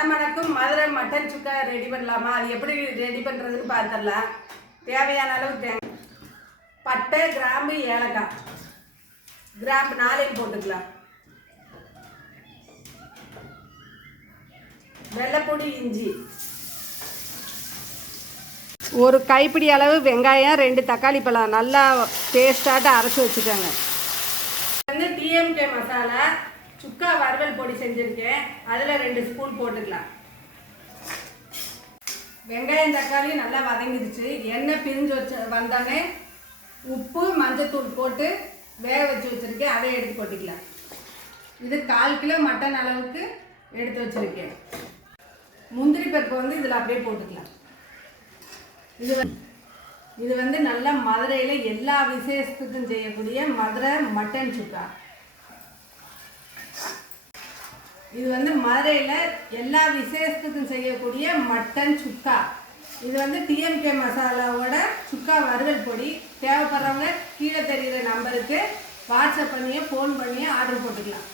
மணமணக்கும் Madurai mutton சுக்கா ready பண்ணலாமா? அது எப்படி ரெடி பண்ணுறதுன்னு பார்த்துடலாம். தேவையான அளவு தேங்காய், பட்டை, கிராம்பு, ஏலக்காய். கிராம்பு 4 போட்டுக்கலாம். வெள்ளைப்பொடி, இஞ்சி, ஒரு கைப்பிடி அளவு வெங்காயம், 2 தக்காளி பழம் நல்லா பேஸ்டாட்டு அரைச்சி வச்சுக்கோங்க. வந்து டிஎம்கே மசாலா சுக்கா வறுவல் பொடி செஞ்சுருக்கேன், அதில் 2 ஸ்பூன் போட்டுக்கலாம். வெங்காயம் தக்காளி நல்லா வதங்கிடுச்சு. எண்ணெய் பிரிஞ்சு வந்தோடனே உப்பு மஞ்சத்தூள் போட்டு வேக வச்சு வச்சுருக்கேன், அதை எடுத்து போட்டுக்கலாம். இது 1/4 கிலோ மட்டன் அளவுக்கு எடுத்து வச்சுருக்கேன். முந்திரி பருப்பு வந்து இதில் அப்படியே போட்டுக்கலாம். இது வந்து நல்லா மதுரையில் எல்லா விசேஷத்துக்கும் செய்யக்கூடிய மதுரை மட்டன் சுக்கா. இது வந்து மதுரையில் எல்லா விசேஷத்துக்கும் செய்யக்கூடிய மட்டன் சுக்கா. இது வந்து டிஎம்கே மசாலாவோட சுக்கா வறுவல் பொடி. தேவைப்படுறவங்க கீழே தெரிகிற நம்பருக்கு வாட்ஸ்அப் பண்ணியே ஃபோன் பண்ணியே ஆர்டர் போட்டுக்கலாம்.